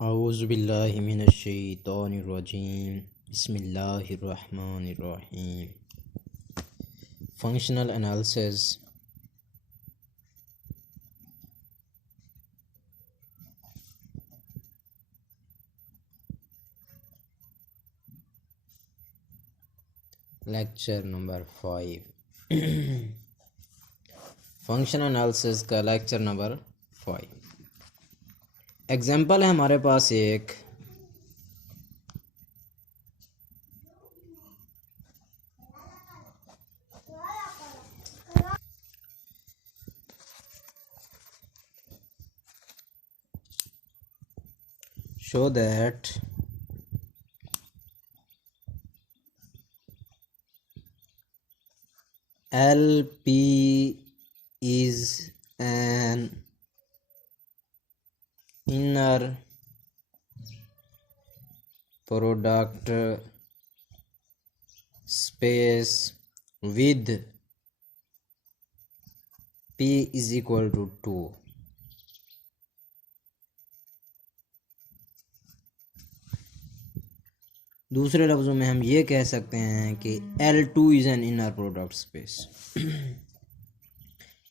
औज़ुबिल्लाहि मिनश्शैतानिर्रजीम बिस्मिल्लाहिर्रहमानिर्रहीम। Functional analysis lecture number 5। Functional analysis का lecture number 5। Example है हमारे पास एक show that LP is an inner product space with P is equal to 2. दूसरे लफ्ज़ों में हम ये कह सकते हैं कि L2 is an inner product space.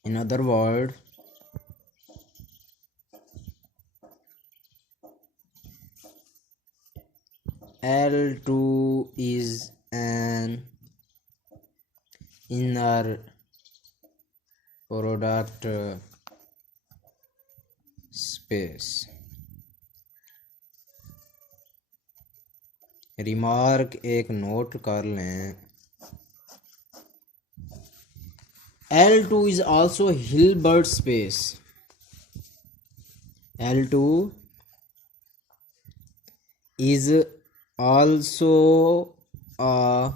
In other words, L2 is an inner product space. Remark एक नोट कर लें, L2 is also Hilbert space. L2 is also a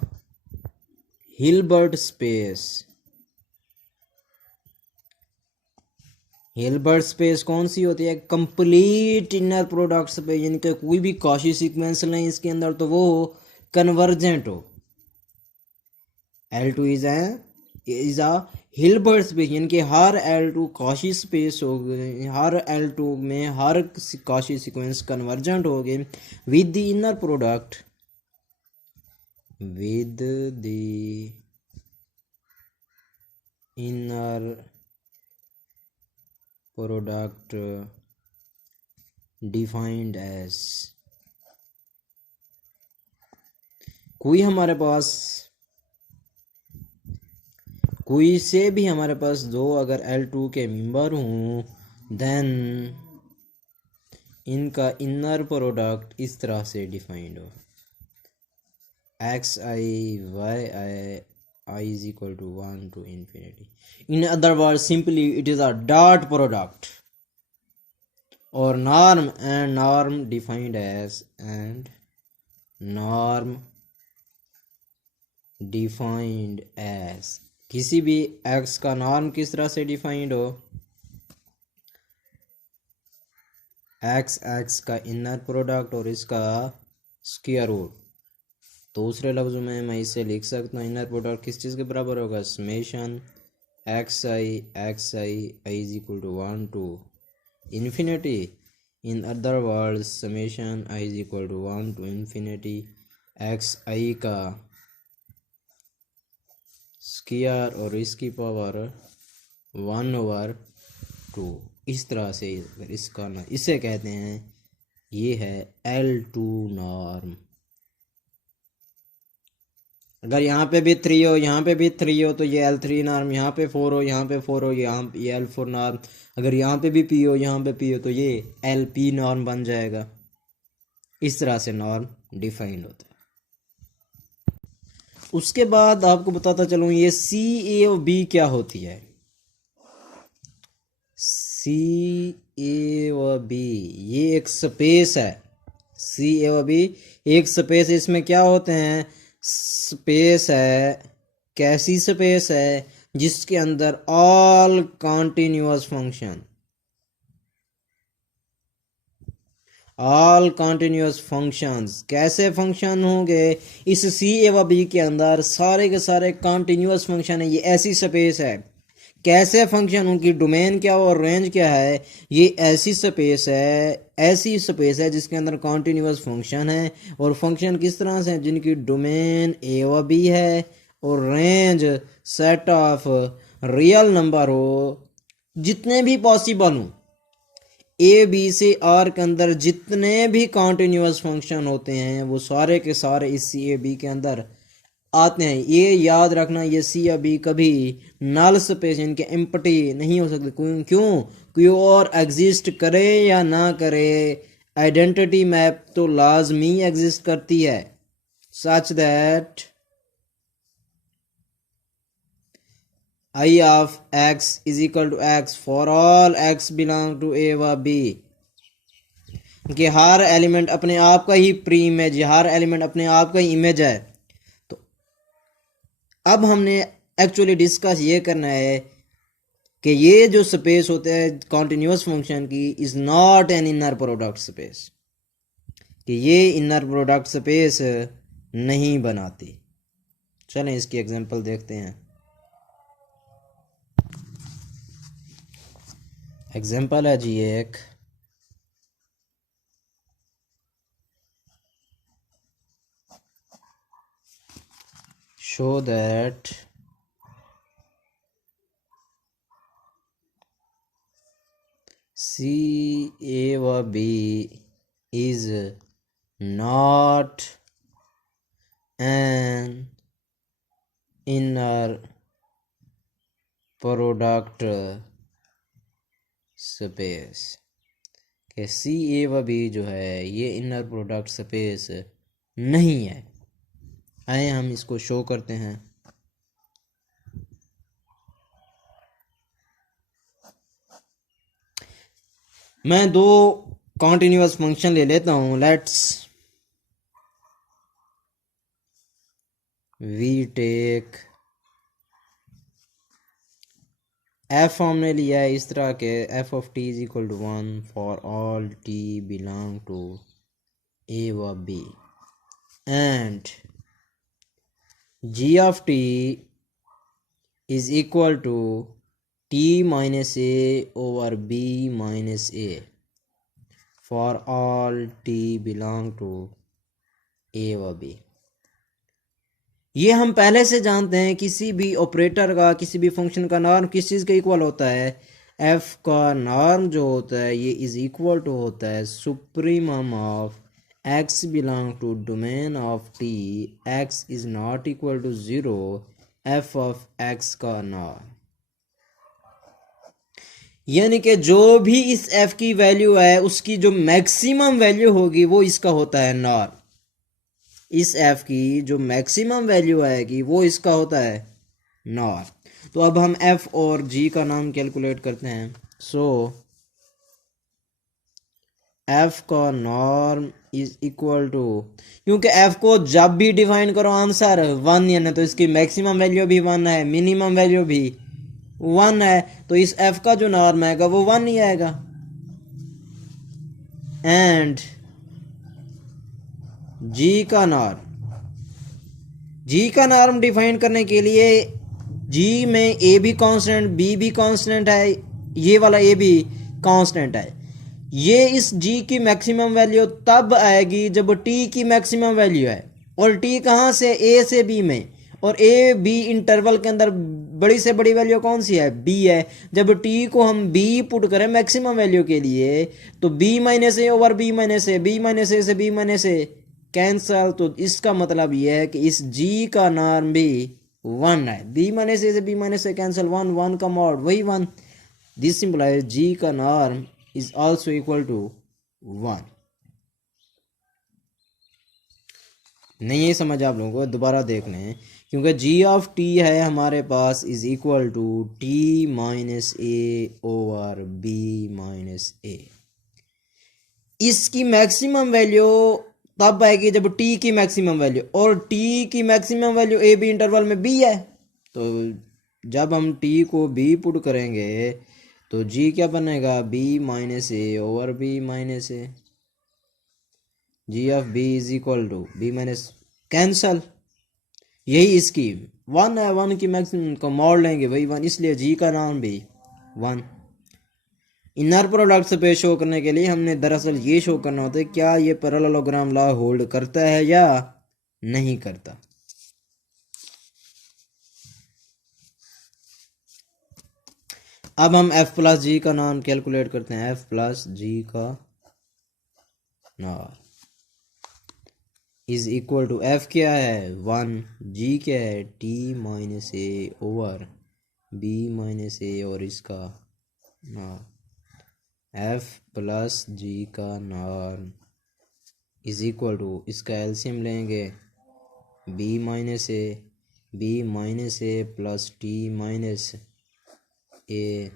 Hilbert space. Hilbert space कौन सी होती है? कंप्लीट इनर प्रोडक्ट स्पेस, यानी कि कोई भी कॉशी सीक्वेंस लें इसके अंदर तो वो कन्वर्जेंट हो। L2 is a Hilbert space, यानी कि हर L2 कॉशी स्पेस हो गए, हर L2 में हर कॉशी सीक्वेंस कन्वर्जेंट हो गए with the inner product, with the inner product defined as. कोई हमारे पास कोई से भी हमारे पास दो अगर L2 के मेंबर हों, देन इनका इनर प्रोडक्ट इस तरह से डिफाइंड हो, xi yi I is equal to 1 to infinity. In other words, simply it is a dot product or norm, and norm defined as किसी भी x का नॉर्म किस तरह से डिफाइंड हो, x का इनर प्रोडक्ट और इसका स्क्वायर रूट। दूसरे लफ्ज़ों में मैं इसे लिख सकता हूँ, इनर प्रोडक्ट किस चीज़ के बराबर होगा? Summation xi is equal to 1 to infinity. In other words, summation i is equal to 1 to infinity xi का स्क्वायर और इसकी पावर 1/2। इस तरह से इसका ना इसे कहते हैं, ये है L2 नॉर्म। अगर यहाँ पे भी 3 हो, यहाँ पे भी 3 हो तो ये L3 नॉर्म, यहाँ पे 4 हो, यहाँ पे 4 हो, यहाँ ये L4 नॉर्म। अगर यहाँ पे भी P हो, यहाँ पे P हो तो ये LP नॉर्म बन जाएगा। इस तरह से नॉर्म डिफाइंड होता है। उसके बाद आपको बताता चलूँ ये C A और B क्या होती है। C A और B ये एक स्पेस है। C A और B एक स्पेस, इसमें क्या होते हैं? स्पेस है, कैसी स्पेस है? जिसके अंदर ऑल कॉन्टिन्यूअस फंक्शंस कैसे फंक्शन होंगे? इस सी ए व बी के अंदर सारे के सारे कॉन्टिन्यूअस फंक्शन है। ये ऐसी स्पेस है, कैसे फंक्शन, उनकी डोमेन क्या और रेंज क्या है? ये ऐसी स्पेस है, ऐसी स्पेस है जिसके अंदर कॉन्टिन्यूस फंक्शन है, और फंक्शन किस तरह से हैं, जिनकी डोमेन ए व बी है और range set of real number हो जितने भी पॉसिबल हो। ए बी से आर के अंदर जितने भी कॉन्टिन्यूस फंक्शन होते हैं वो सारे के सारे इस सी ए बी के अंदर आते हैं। ये याद रखना, ये सी या बी कभी नल स्पेस इनके एम्प्टी नहीं हो सकते। क्यों? कोई और एग्जिस्ट करे या ना करे, आइडेंटिटी मैप तो लाजमी एग्जिस्ट करती है, such that I of x is equal to x for all x belong to a व b, कि हर एलिमेंट अपने आप का ही प्री इमेज, हर एलिमेंट अपने आप का ही इमेज है। तो अब हमने एक्चुअली डिस्कस ये करना है कि ये जो स्पेस होता है कॉन्टिन्यूस फंक्शन की is not an inner product space, कि ये इनर प्रोडक्ट स्पेस नहीं बनाती। चलें इसकी एग्जांपल देखते हैं। एग्जांपल है जी एक, शो दैट सी ए व B is not an inner product space, कि सी ए व बी जो है ये इनर प्रोडक्ट स्पेस नहीं है। आए हम इसको शो करते हैं। मैं दो कॉन्टिन्यूस फंक्शन ले लेता हूं। लेट्स वी टेक एफ हमने लिया है इस तरह के, F of T is equal to 1 for all T belong to A व B, and G of T is equal to T minus A over B minus A for all T belong to A व B. ये हम पहले से जानते हैं, किसी भी ऑपरेटर का, किसी भी फंक्शन का नॉर्म किस चीज़ के इक्वल होता है, एफ का नॉर्म जो होता है ये इज इक्वल टू होता है supremum of X belong to domain of T, X is not equal to 0 F of X का नॉर्म। यानी कि जो भी इस एफ की वैल्यू है उसकी जो मैक्सिमम वैल्यू होगी वो इसका होता है नॉर्म। इस एफ की जो मैक्सिमम वैल्यू आएगी वो इसका होता है नॉर्म। तो अब हम एफ और जी का नाम कैलकुलेट करते हैं। सो एफ का नॉर्म इज इक्वल टू, क्योंकि एफ को जब भी डिफाइन करो आंसर 1 है, तो इसकी मैक्सिमम वैल्यू भी 1 है, मिनिमम वैल्यू भी 1 है, तो इस एफ का जो नॉर्म आएगा वो 1 ही आएगा। एंड जी का नॉर्म डिफाइन करने के लिए जी में ए भी कांस्टेंट, बी भी कांस्टेंट है, ये वाला ए भी कांस्टेंट है। ये इस जी की मैक्सिमम वैल्यू तब आएगी जब टी की मैक्सिमम वैल्यू है, और टी कहाँ से, ए से बी में, और ए बी इंटरवल के अंदर बड़ी से बड़ी वैल्यू कौन सी है, बी है। जब टी को हम बी पुट करें मैक्सिमम वैल्यू के लिए तो B minus A over B minus A, B minus ए से बी माइनस ए कैंसल। तो इसका मतलब यह है कि इस जी का नॉर्म भी 1 है, बी माइनस ए से बी माइनस ए कैंसल, 1 का मॉड वही 1। दिस सिंपलाइज जी का norm is also equal to 1। नहीं ये समझ आप लोगों को दोबारा देख लें, क्योंकि जी ऑफ टी है हमारे पास is equal to T minus A over B minus A. इसकी मैक्सिमम वैल्यू तब आएगी जब टी की मैक्सिमम वैल्यू, और टी की maximum value A B interval में बी है, तो जब हम टी को बी पुट करेंगे तो जी क्या बनेगा, B minus A over B minus A. G of B is equal to B minus cancel, यही इसकी 1 है, 1 की मैक्सिमम को मोड़ लेंगे वही 1, इसलिए जी का नाम भी 1। इनर प्रोडक्ट से पे शो करने के लिए हमने दरअसल ये शो करना होता है क्या ये पैरेललोग्राम लॉ होल्ड करता है या नहीं करता। अब हम f प्लस जी का नॉर्म कैलकुलेट करते हैं। f प्लस जी का norm is equal to f क्या है 1, g क्या है t minus A over b minus A और इसका नॉर्म। f प्लस जी का नॉर्म इज इक्वल टू इसका एलसीएम लेंगे b minus A plus t minus A.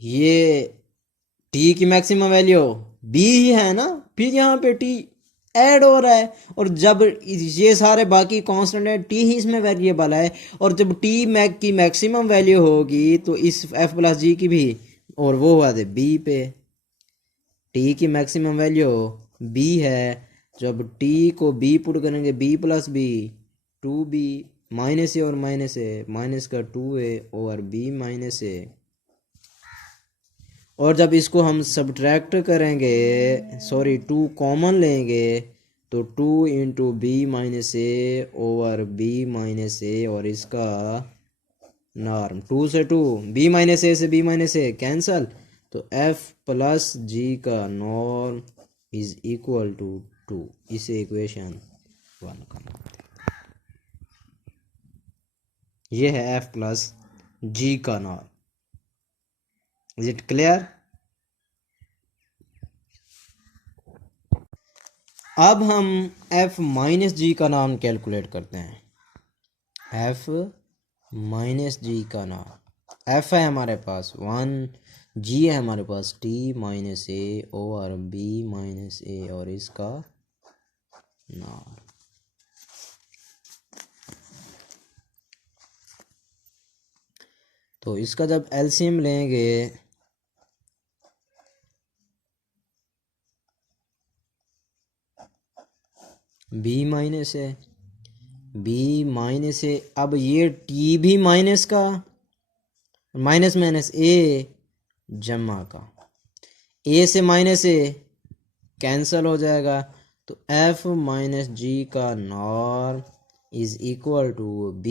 ये टी की मैक्सिमम वैल्यू बी ही है ना, फिर यहाँ पे टी ऐड हो रहा है और जब ये सारे बाकी कांस्टेंट है टी ही इसमें वेरिएबल है और जब टी मैक की मैक्सिमम वैल्यू होगी तो इस एफ प्लस जी की भी और वो हुआ थे बी पे। टी की मैक्सिमम वैल्यू बी है, जब टी को बी पुट करेंगे B plus B 2b minus A और माइनस का 2a और b माइनस ए और जब इसको हम सब्ट्रैक्ट करेंगे सॉरी 2 कॉमन लेंगे तो 2 into B minus A over B minus A और इसका नॉर्म 2 से 2 बी माइनस ए से बी माइनस ए कैंसल तो एफ प्लस जी का नॉर्म इज इक्वल टू 2। इसे इक्वेशन 1 का नाम ये है एफ प्लस जी का नॉर्म। Is it clear. अब हम f माइनस जी का नाम कैलकुलेट करते हैं। f माइनस जी का नाम f है हमारे पास 1, g है हमारे पास t minus A over b minus A और इसका नाम। तो इसका जब एलसीएम लेंगे b माइनस है अब ये t भी माइनस का माइनस माइनस ए जमा का a से माइनस ए कैंसल हो जाएगा तो f माइनस जी का norm is equal to b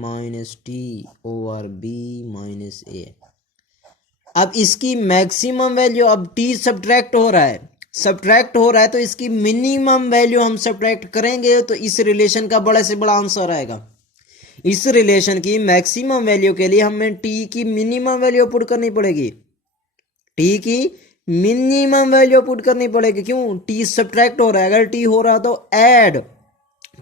minus T over b minus A. अब इसकी मैक्सिमम वैल्यू अब t सब्ट्रैक्ट हो रहा है तो इसकी मिनिमम वैल्यू हम सब्ट्रैक्ट करेंगे तो इस रिलेशन का बड़े से बड़ा आंसर आएगा। इस रिलेशन की मैक्सिमम वैल्यू के लिए हमें t की मिनिमम वैल्यू पुट करनी पड़ेगी। t की मिनिमम वैल्यू पुट करनी पड़ेगी क्यों t सब्ट्रैक्ट हो रहा है, अगर t हो रहा तो ऐड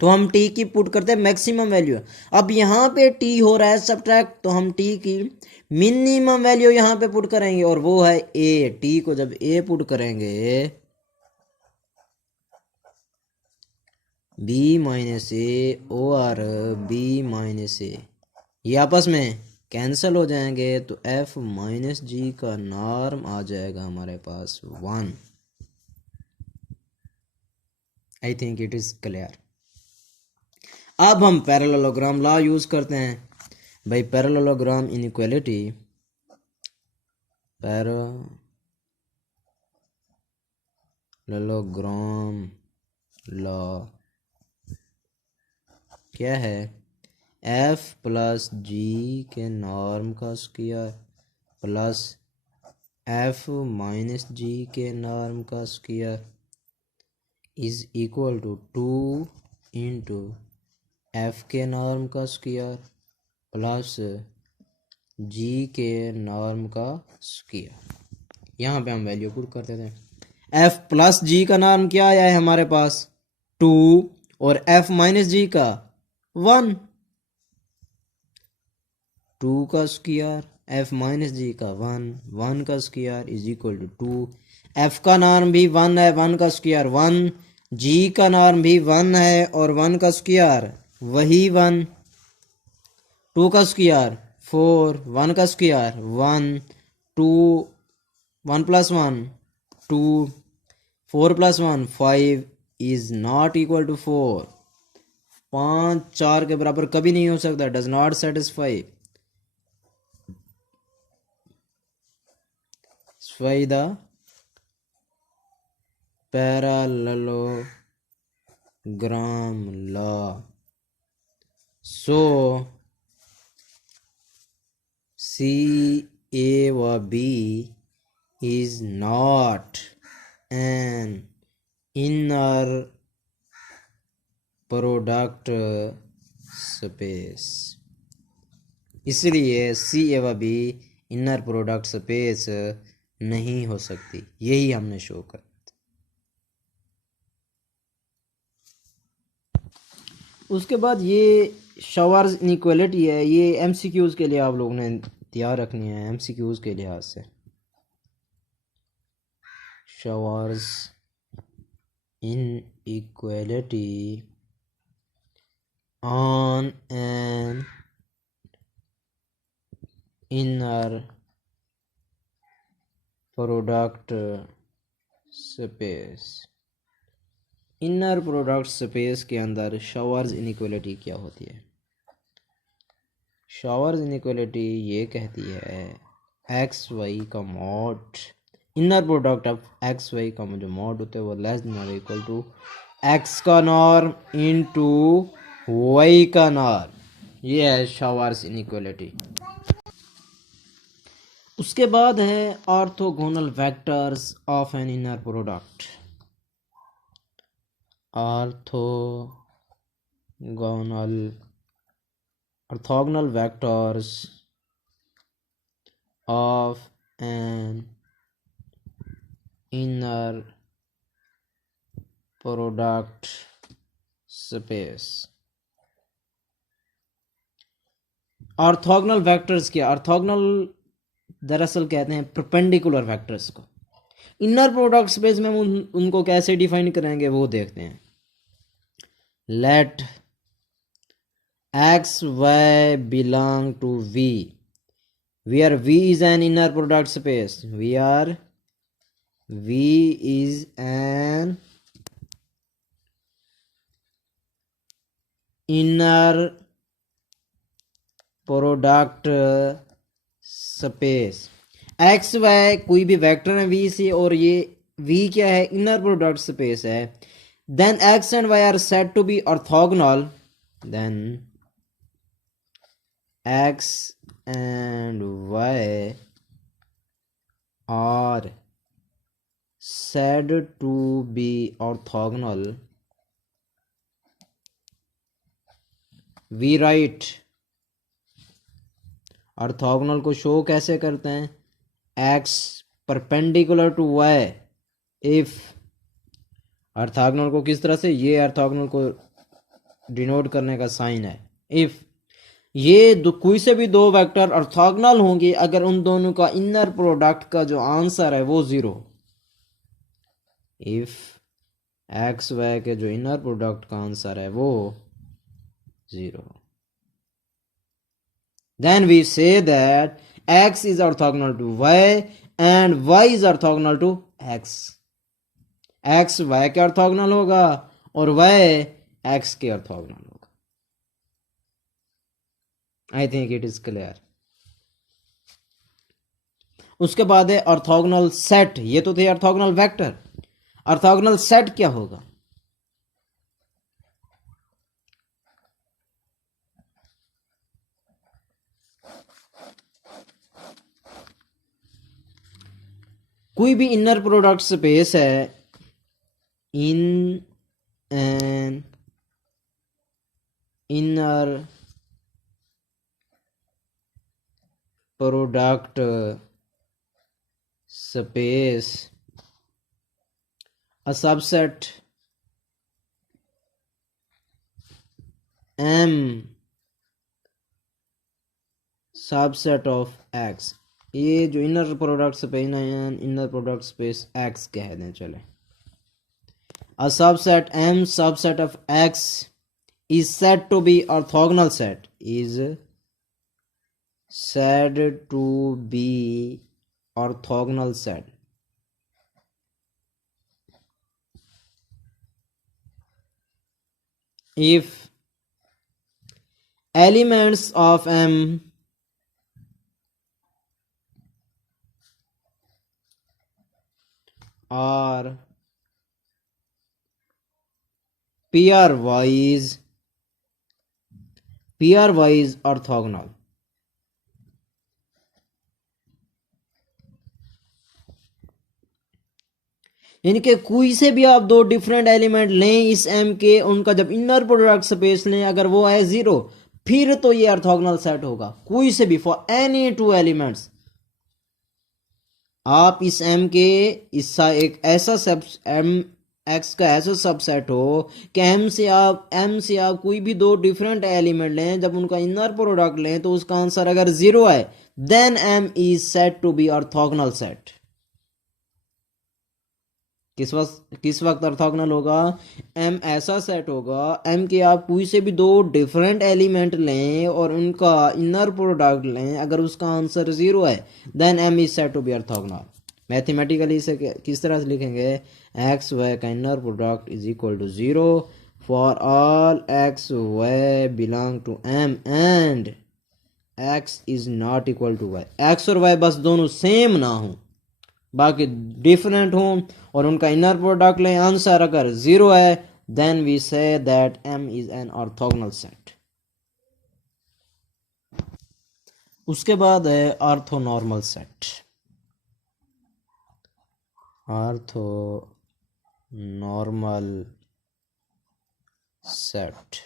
तो हम t की पुट करते हैं मैक्सिमम वैल्यू। अब यहाँ पे t हो रहा है सब्ट्रैक्ट तो हम t की मिनिमम वैल्यू यहाँ पे पुट करेंगे और वो है a। t को जब a पुट करेंगे b माइनस ए और b माइनस ए ये आपस में कैंसल हो जाएंगे तो f माइनस जी का नॉर्म आ जाएगा हमारे पास 1। I think it is clear. अब हम पैरेललोग्राम लॉ यूज करते हैं भाई। पैरेललोग्राम इनइक्वालिटी पैरेललोग्राम लॉ क्या है f प्लस जी के नॉर्म का square plus f minus G के नॉर्म का square is equal to 2 into f के नॉर्म का स्क्वायर प्लस g के नॉर्म का स्क्वायर। यहाँ पे हम वैल्यू पुट करते थे। f प्लस जी का नॉर्म क्या आया है हमारे पास 2 और f माइनस जी का 1, 2 का स्क्वायर f माइनस जी का 1 का square is equal to 2। f का नॉर्म भी 1 है, 1 का स्क्वायर 1, g का नॉर्म भी 1 है और 1 का स्क्वायर वही 1, 2 का स्क्वायर 4, 1 का square 1, 2 1 plus 1 2, 4 plus 1 5 is not equal to 4। 5 4 के बराबर कभी नहीं हो सकता, does not satisfy. Satisfy the parallelogram law. So C A व B is not an inner product space. इसलिए सी एवं बी इनर प्रोडक्ट स्पेस नहीं हो सकती। यही हमने शो कर। उसके बाद ये शॉवर्स इनइक्वालिटी है, ये एमसीक्यूज के लिए आप लोगों ने तैयार रखनी है। एमसीक्यूज के लिहाज से showers inequality on an inner product space. Inner product space के अंदर शॉवर्स इनइक्वालिटी क्या होती है? शॉवर्स इनइक्वालिटी ये कहती है एक्स वाई का mod, inner product of X Y का जो मॉड होता है वो लेस देन और इक्वल टू एक्स का नॉर्म इनटू वाई का नॉर्म। ये है शॉवर्स इनइक्वालिटी। उसके बाद है orthogonal vectors of an inner product. Orthogonal vectors of an inner product space. Orthogonal vectors क्या? ऑर्थोगोनल दरअसल कहते हैं परपेंडिकुलर वेक्टर्स को। इनर प्रोडक्ट स्पेस में हम उनको कैसे डिफाइन करेंगे वो देखते हैं। Let X Y belong to V where V is an inner product space. V is an inner product space. X Y कोई भी वेक्टर है वी से, और ये वी क्या है? इनर प्रोडक्ट स्पेस है। Then x and y are said to be orthogonal. Then x and y are said to be orthogonal. We write orthogonal को शो कैसे करते हैं? x perpendicular to y if. Orthogonal को किस तरह से? ये ऑर्थोगोनल को डिनोट करने का साइन है। इफ ये कोई से भी दो वेक्टर ऑर्थोगोनल होंगे अगर उन दोनों का इनर प्रोडक्ट का जो आंसर है वो जीरो। इफ एक्स वाई के जो इनर प्रोडक्ट का आंसर है वो zero, then we say that x is orthogonal to y and y is orthogonal to x. x y के ऑर्थोगोनल होगा और y x के ऑर्थोगोनल होगा। I think it is clear. उसके बाद है ऑर्थोगोनल सेट। ये तो थे ऑर्थोगोनल वेक्टर। ऑर्थोगोनल सेट क्या होगा? कोई भी इनर प्रोडक्ट स्पेस है in an inner product space a subset M subset of X। ये जो इनर प्रोडक्ट स्पेस है इनर प्रोडक्ट स्पेस X कह दें चले। a subset M subset of X is said to be orthogonal set, is said to be orthogonal set if elements of M are pairwise orthogonal। इनके कोई से भी आप दो डिफरेंट एलिमेंट लें इस एम के, उनका जब इनर प्रोडक्ट स्पेस लें अगर वो है जीरो, फिर तो ये ऑर्थोगोनल सेट होगा। कोई से भी फॉर एनी टू एलिमेंट्स आप इस एम के इसका एक ऐसा सब एम एक्स का ऐसा सबसेट हो कि एम से आप कोई भी दो डिफरेंट एलिमेंट लें, जब उनका इनर प्रोडक्ट लें तो उसका आंसर अगर जीरो है, then M is said to be orthogonal set. किस वक्त ऑर्थोगोनल होगा? एम ऐसा सेट होगा, एम के आप कोई से भी दो डिफरेंट एलिमेंट लें और उनका इनर प्रोडक्ट लें, अगर उसका आंसर जीरो है, then M is said to be orthogonal. Mathematically इसे किस तरह से लिखेंगे? एक्स वाई का inner product is equal to zero for all x Y belong to M and x is not equal to y. X और y बस दोनों same ना हो, बाकी डिफरेंट हो और उनका इनर प्रोडक्ट लें, आंसर अगर जीरो है, then we say that M is an orthogonal set. उसके बाद है orthonormal set. Orthonormal set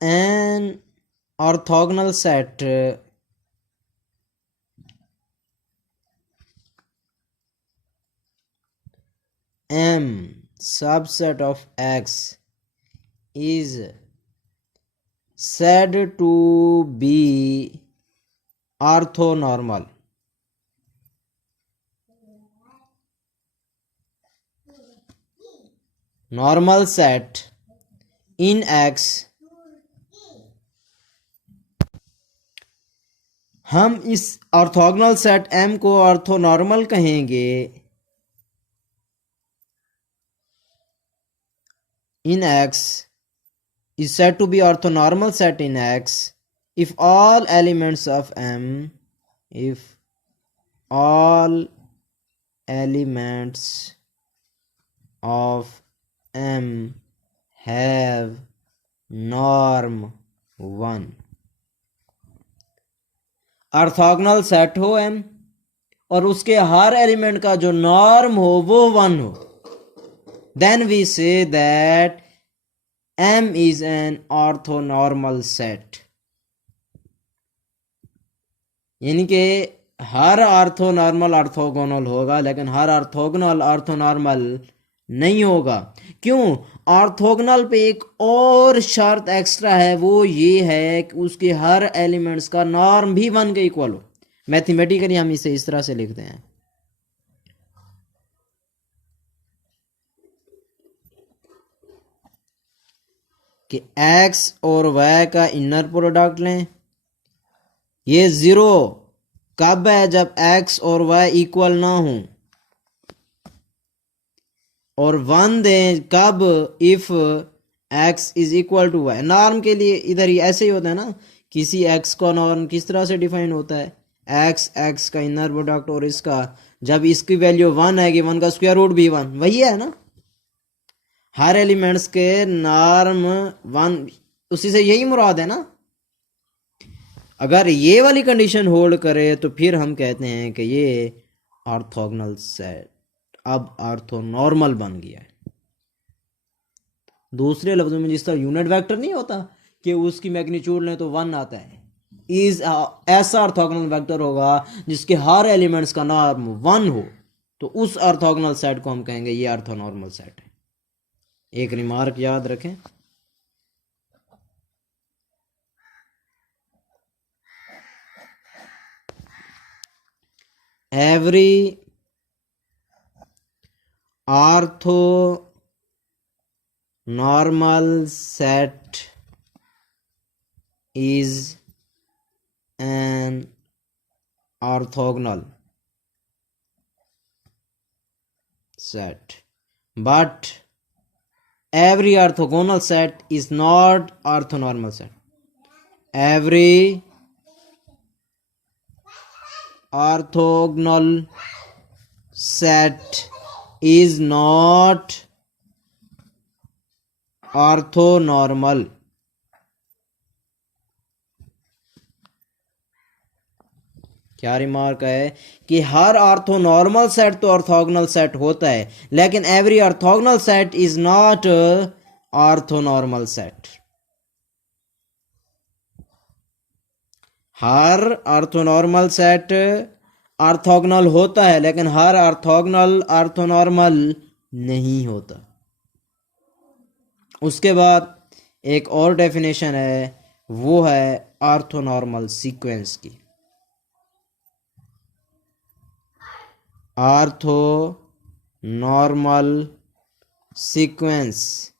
an orthogonal set M subset of X is said to be orthonormal। Normal set in X, हम इस orthogonal set M को orthonormal कहेंगे in X is said to be orthonormal set in X if all elements of M have norm 1। Orthogonal set हो M और उसके हर element का जो norm हो वो 1 हो, then we say that M is an orthonormal set। यानी कि हर ऑर्थोनॉर्मल ऑर्थोगोनल होगा, लेकिन हर ऑर्थोगोनल ऑर्थोनॉर्मल नहीं होगा। क्यों? ऑर्थोगोनल पे एक और शर्त एक्स्ट्रा है, वो ये है कि उसके हर एलिमेंट्स का नॉर्म भी 1 के इक्वल हो। मैथमेटिकली हम इसे इस तरह से लिखते हैं कि x और y का इनर प्रोडक्ट लें, ये जीरो कब है? जब x और y इक्वल ना हो, और 1 दें कब? If x is equal to y। Norm के लिए इधर ही ऐसे ही होता है ना, किसी x का नॉर्म किस तरह से डिफाइन होता है? x का इनर प्रोडक्ट और इसका, जब इसकी वैल्यू 1 है कि 1 का स्क्वायर रूट भी 1, वही है ना। हर एलिमेंट्स के नॉर्म 1, उसी से यही मुराद है ना। अगर ये वाली कंडीशन होल्ड करे तो फिर हम कहते हैं कि ये ऑर्थोगोनल सेट अब ऑर्थोनॉर्मल बन गया है। दूसरे लफ्जों में जिस तरह यूनिट वेक्टर नहीं होता कि उसकी मैग्नीट्यूड लें तो 1 आता है, इज ऐसा ऑर्थोगोनल वेक्टर होगा जिसके हर एलिमेंट्स का नॉर्म 1 हो, तो उस ऑर्थोगोनल सेट को हम कहेंगे ये ऑर्थोनॉर्मल सेट है। एक रिमार्क याद रखें, every orthonormal set is an orthogonal set, but every orthogonal set is not orthonormal set। every orthogonal set is not orthonormal. क्या रिमार्क है कि हर ऑर्थोनॉर्मल सेट तो ऑर्थोगोनल सेट होता है, लेकिन every orthogonal set is not orthonormal set. Her orthonormal set orthogonal होता है, लेकिन हर ऑर्थोगोनल ऑर्थोनॉर्मल नहीं होता। उसके बाद एक और डेफिनेशन है, वो है ऑर्थोनॉर्मल सीक्वेंस की। Orthonormal sequence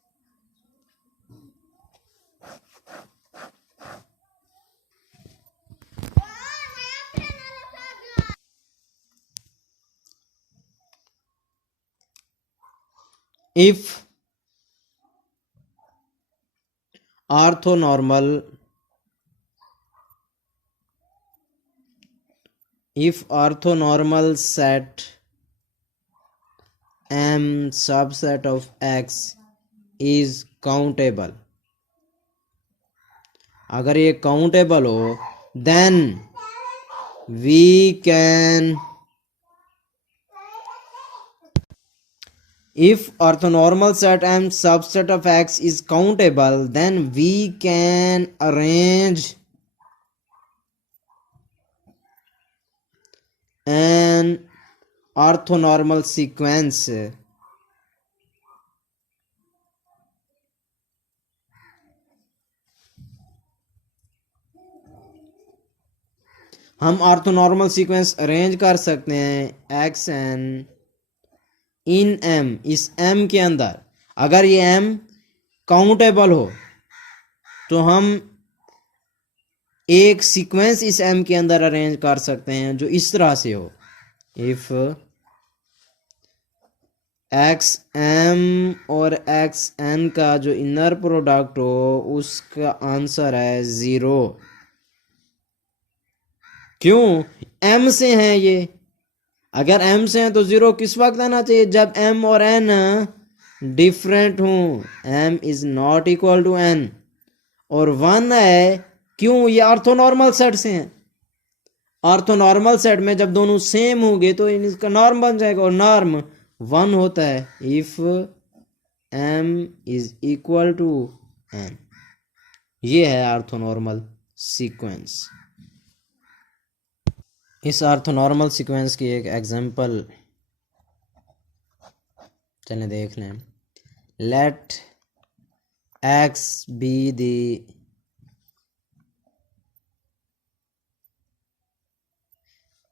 if orthonormal set M subset of X is countable, अगर ये काउंटेबल हो, then we can, if orthonormal set M subset of X is countable, then we can arrange an orthonormal sequence हम orthonormal sequence arrange कर सकते हैं x N इन M, इस M के अंदर। अगर ये एम काउंटेबल हो तो हम एक सीक्वेंस इस एम के अंदर अरेंज कर सकते हैं जो इस तरह से हो। इफ एक्स एम और एक्स एन का जो इनर प्रोडक्ट हो उसका आंसर है 0। क्यों? एम से हैं ये। अगर एम से हैं तो 0 किस वक्त आना चाहिए? जब एम और एन डिफरेंट हों। M is not equal to N और 1 है। क्यों? ये ऑर्थोनॉर्मल सेट से हैं। ऑर्थोनॉर्मल सेट में जब दोनों सेम होंगे तो इसका नॉर्म बन जाएगा और नॉर्म 1 होता है if M is equal to N. ये है ऑर्थोनॉर्मल सीक्वेंस। इस ऑर्थोनॉर्मल सीक्वेंस की एक एग्जांपल चलिए देख लें। Let x be the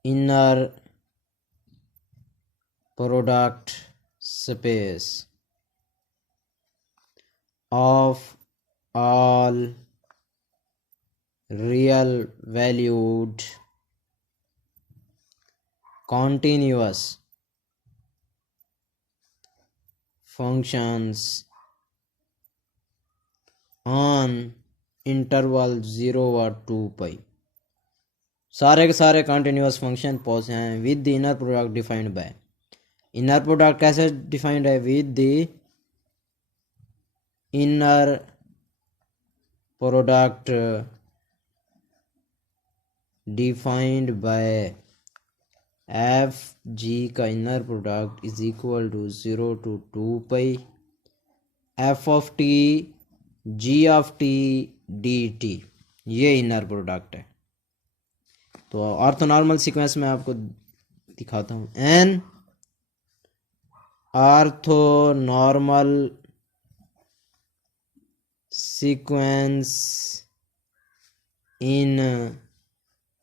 inner product space of all real valued continuous functions on interval 0 और 2 पाई। सारे के सारे कंटिन्यूअस फंक्शन पॉज हैं with the inner product defined by. Inner product कैसे डिफाइंड है? With the inner product defined by F G का inner product is equal to 0 to 2 pi F of T G of T D T. ये inner product है। तो orthonormal sequence में आपको दिखाता हूँ। An orthonormal sequence in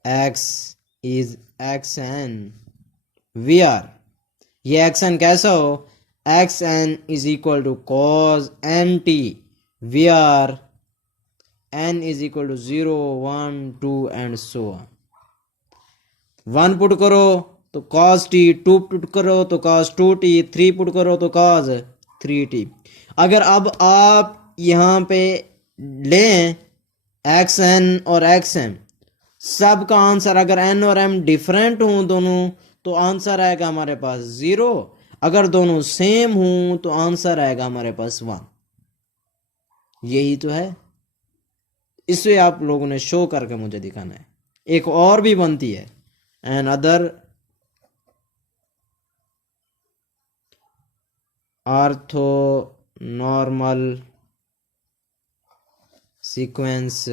X is X N we are. ये X N कैसा हो? X N is equal to cos N T where N is equal to 0 1 2 and so on. 1 put करो तो cos t, 2 put करो तो cos 2t, 3 put करो तो cos 3t। अगर अब आप यहाँ पे लें xn और xm, सबका आंसर, अगर एन और एम डिफरेंट हों दोनों तो आंसर आएगा हमारे पास 0, अगर दोनों सेम हों तो आंसर आएगा हमारे पास 1। यही तो है, इसे आप लोगों ने शो करके मुझे दिखाना है। एक और भी बनती है, another orthonormal sequence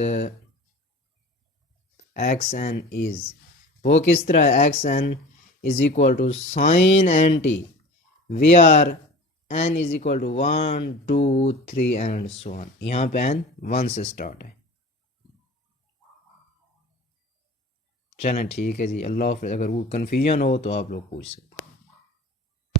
x N is, वो किस तरह है, x N is equal to sine N T, where N is equal to 1 2 3 and so on. यहाँ पे एन 1 से स्टार्ट है। चलें ठीक है जी, अल्लाह हाफ़िज़। अगर वो कन्फ्यूजन हो तो आप लोग पूछ सकते हैं।